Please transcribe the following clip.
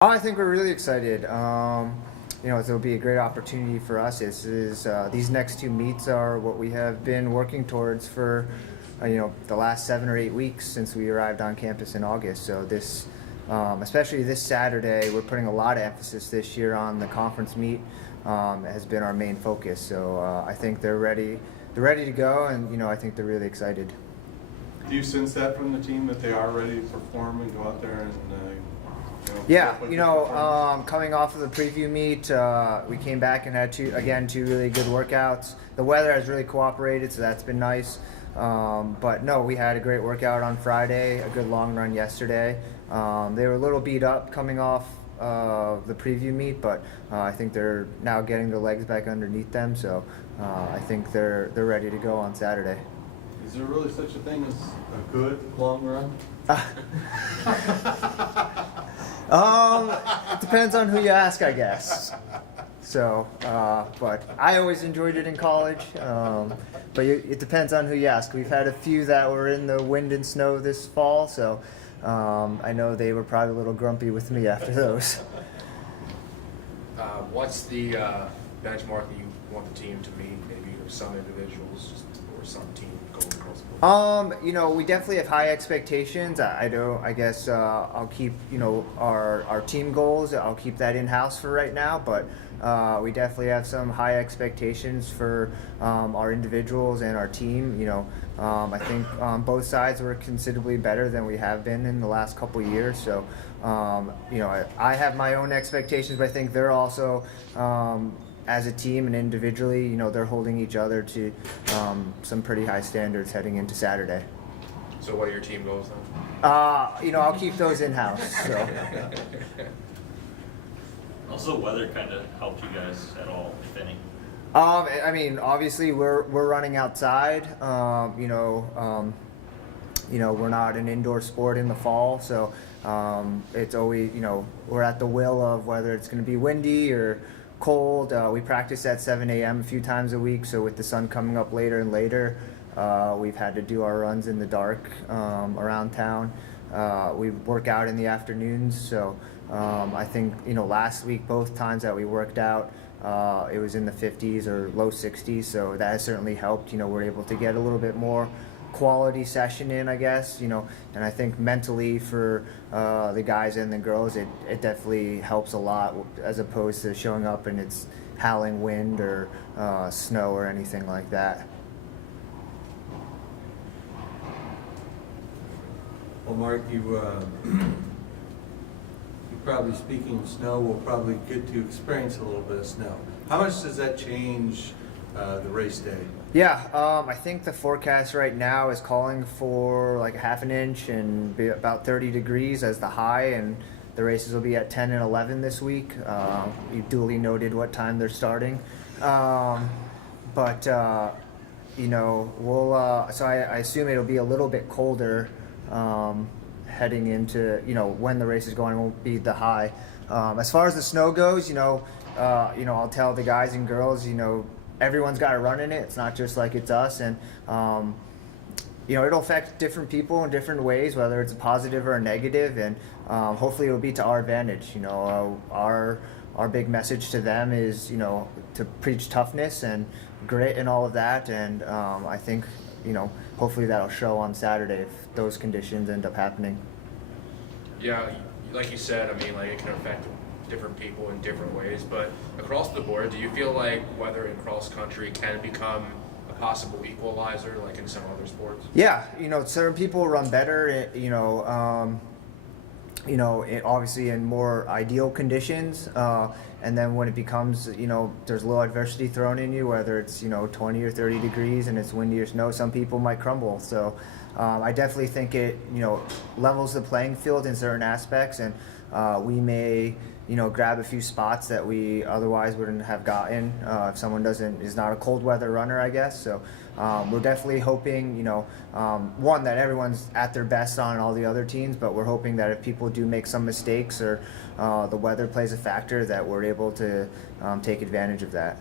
I think we're really excited. It'll be a great opportunity for us. These next two meets are what we have been working towards for, the last 7 or 8 weeks since we arrived on campus in August. So especially this Saturday, we're putting a lot of emphasis this year on the conference meet. It has been our main focus. So I think they're ready. They're ready to go, and I think they're really excited. Do you sense that from the team that they are ready to perform and go out there and? Yeah, coming off of the preview meet, we came back and had two really good workouts. The weather has really cooperated, so that's been nice. But no, we had a great workout on Friday, a good long run yesterday. They were a little beat up coming off the preview meet, but I think they're now getting their legs back underneath them, so I think they're ready to go on Saturday. Is there really such a thing as a good long run? It depends on who you ask, I guess. So, but I always enjoyed it in college. But it depends on who you ask. We've had a few that were in the wind and snow this fall, so I know they were probably a little grumpy with me after those. What's the benchmark that you want the team to meet? Maybe some individuals or some team going across the board? We definitely have high expectations. I guess I'll keep, our team goals. I'll keep that in-house for right now, but we definitely have some high expectations for our individuals and our team. I think both sides were considerably better than we have been in the last couple of years. So, I have my own expectations, but I think they're also, as a team and individually, they're holding each other to some pretty high standards heading into Saturday. So what are your team goals then? I'll keep those in-house. So. Also, weather kind of helped you guys at all, if any? Obviously we're running outside. We're not an indoor sport in the fall, so it's always, we're at the will of whether it's going to be windy or cold. We practice at 7 a.m. a few times a week, so with the sun coming up later and later, we've had to do our runs in the dark around town. We work out in the afternoons, so I think last week both times that we worked out, it was in the 50s or low 60s, so that has certainly helped. We're able to get a little bit more quality session in, I guess, and I think mentally for the guys and the girls, it definitely helps a lot as opposed to showing up and it's howling wind or snow or anything like that. Well, Mark, you probably, speaking of snow, will probably get to experience a little bit of snow. How much does that change the race day? Yeah, I think the forecast right now is calling for like a half an inch and be about 30 degrees as the high, and the races will be at 10 and 11 this week. You duly noted what time they're starting. But so I assume it'll be a little bit colder heading into, when the race is going, it won't be the high. As far as the snow goes, I'll tell the guys and girls, everyone's got to run in it. It's not just like it's us, and it'll affect different people in different ways, whether it's a positive or a negative, and hopefully it'll be to our advantage. Our big message to them is to preach toughness and grit and all of that, and I think hopefully that'll show on Saturday if those conditions end up happening. Yeah, like you said, it can affect different people in different ways, but across the board, do you feel like weather in cross country can become a possible equalizer like in some other sports? Yeah, certain people run better, obviously in more ideal conditions, and then when it becomes, there's a little adversity thrown in you, whether it's 20 or 30 degrees and it's windy or snow, some people might crumble. So I definitely think it levels the playing field in certain aspects, and we may grab a few spots that we otherwise wouldn't have gotten if someone is not a cold weather runner, I guess. So we're definitely hoping, one, that everyone's at their best on all the other teams, but we're hoping that if people do make some mistakes or the weather plays a factor, that we're able to take advantage of that.